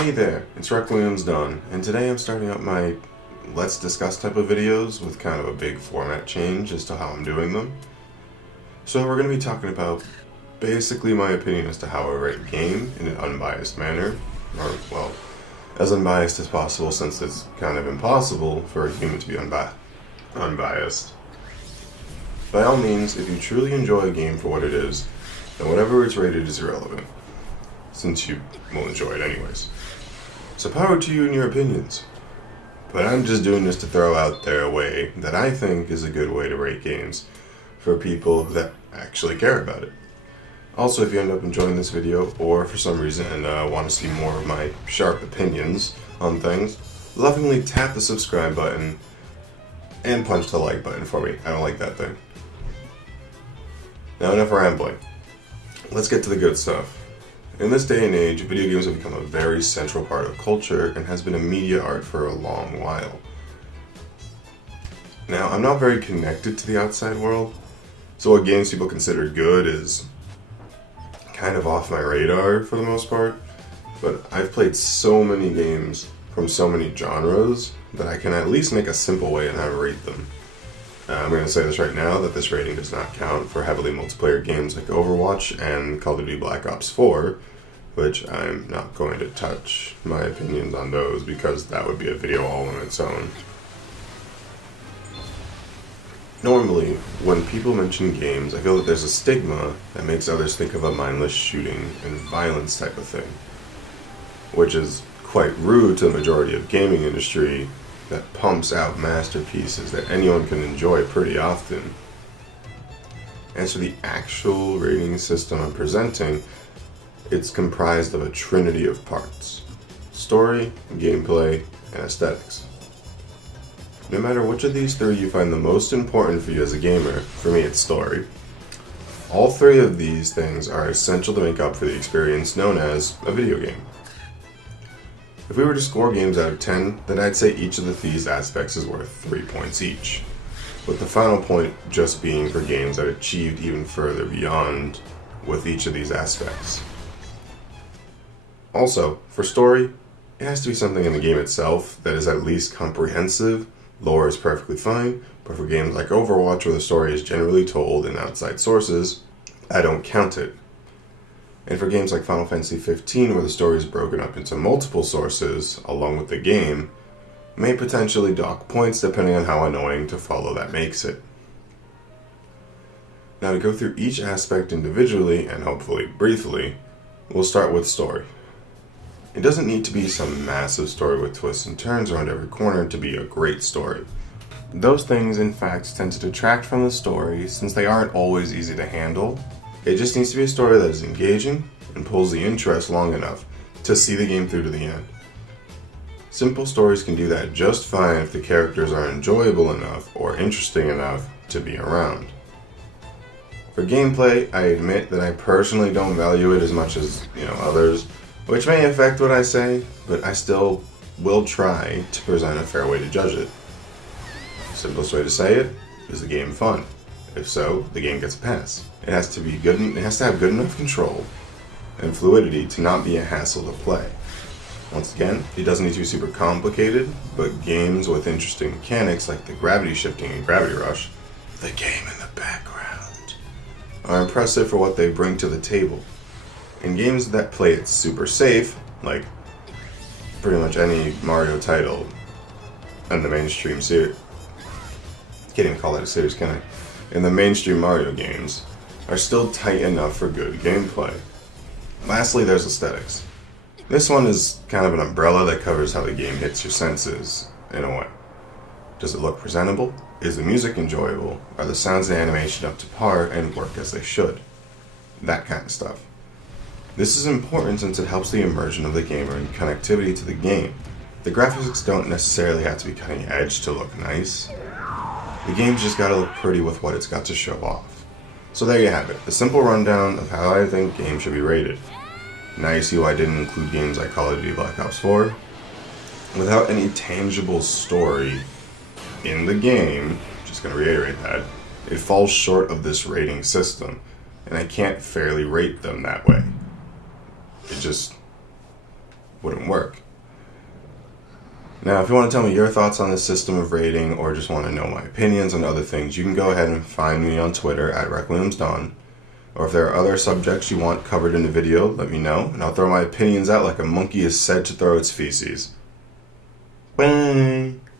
Hey there, it's Requiem's Dawn, and today I'm starting up my Let's Discuss type of videos with kind of a big format change as to how I'm doing them. So we're going to be talking about basically my opinion as to how I rate a game in an unbiased manner, or, well, as unbiased as possible since it's kind of impossible for a human to be unbiased. By all means, if you truly enjoy a game for what it is, then whatever it's rated is irrelevant, since you will enjoy it anyways. So power to you and your opinions. But I'm just doing this to throw out there a way that I think is a good way to rate games for people that actually care about it. Also, if you end up enjoying this video, or for some reason want to see more of my sharp opinions on things, lovingly tap the subscribe button and punch the like button for me. I don't like that thing. Now enough rambling. Let's get to the good stuff. In this day and age, video games have become a very central part of culture and has been a media art for a long while. Now, I'm not very connected to the outside world, so what games people consider good is kind of off my radar for the most part, but I've played so many games from so many genres that I can at least make a simple way in how to rate them. I'm going to say this right now that this rating does not count for heavily multiplayer games like Overwatch and Call of Duty Black Ops 4, which I'm not going to touch my opinions on those because that would be a video all on its own. Normally, when people mention games, I feel that there's a stigma that makes others think of a mindless shooting and violence type of thing, which is quite rude to the majority of gaming industry that pumps out masterpieces that anyone can enjoy pretty often. As for the actual rating system I'm presenting, it's comprised of a trinity of parts: story, gameplay, and aesthetics. No matter which of these three you find the most important for you as a gamer, for me it's story. All three of these things are essential to make up for the experience known as a video game. If we were to score games out of 10, then I'd say each of these aspects is worth 3 points each, with the final point just being for games that achieved even further beyond with each of these aspects. Also, for story, it has to be something in the game itself that is at least comprehensive. Lore is perfectly fine, but for games like Overwatch where the story is generally told in outside sources, I don't count it. And for games like Final Fantasy XV where the story is broken up into multiple sources along with the game, may potentially dock points depending on how annoying to follow that makes it. Now to go through each aspect individually and hopefully briefly, we'll start with story. It doesn't need to be some massive story with twists and turns around every corner to be a great story. Those things, in fact, tend to detract from the story since they aren't always easy to handle. It just needs to be a story that is engaging and pulls the interest long enough to see the game through to the end. Simple stories can do that just fine if the characters are enjoyable enough or interesting enough to be around. For gameplay, I admit that I personally don't value it as much as, others, which may affect what I say, but I still will try to present a fair way to judge it. Simplest way to say it is the game fun. If so, the game gets a pass. It has to have good enough control and fluidity to not be a hassle to play. Once again, it doesn't need to be super complicated, but games with interesting mechanics like the gravity shifting and Gravity Rush, the game in the background, are impressive for what they bring to the table. And games that play it super safe, like pretty much any Mario title in the mainstream series, can't even call that a series, can I? In the mainstream Mario games, are still tight enough for good gameplay. Lastly, there's aesthetics. This one is kind of an umbrella that covers how the game hits your senses, in a way. Does it look presentable? Is the music enjoyable? Are the sounds and animation up to par and work as they should? That kind of stuff. This is important since it helps the immersion of the gamer and connectivity to the game. The graphics don't necessarily have to be cutting edge to look nice. The game's just gotta look pretty with what it's got to show off. So there you have it, a simple rundown of how I think games should be rated. Now you see why I didn't include games like Call of Duty Black Ops 4. Without any tangible story in the game, just gonna reiterate that, it falls short of this rating system, and I can't fairly rate them that way. wouldn't work. Now, if you want to tell me your thoughts on this system of rating or just want to know my opinions on other things, you can go ahead and find me on Twitter at RecWilliamsDawn. Or if there are other subjects you want covered in the video, let me know, and I'll throw my opinions out like a monkey is said to throw its feces. Bye!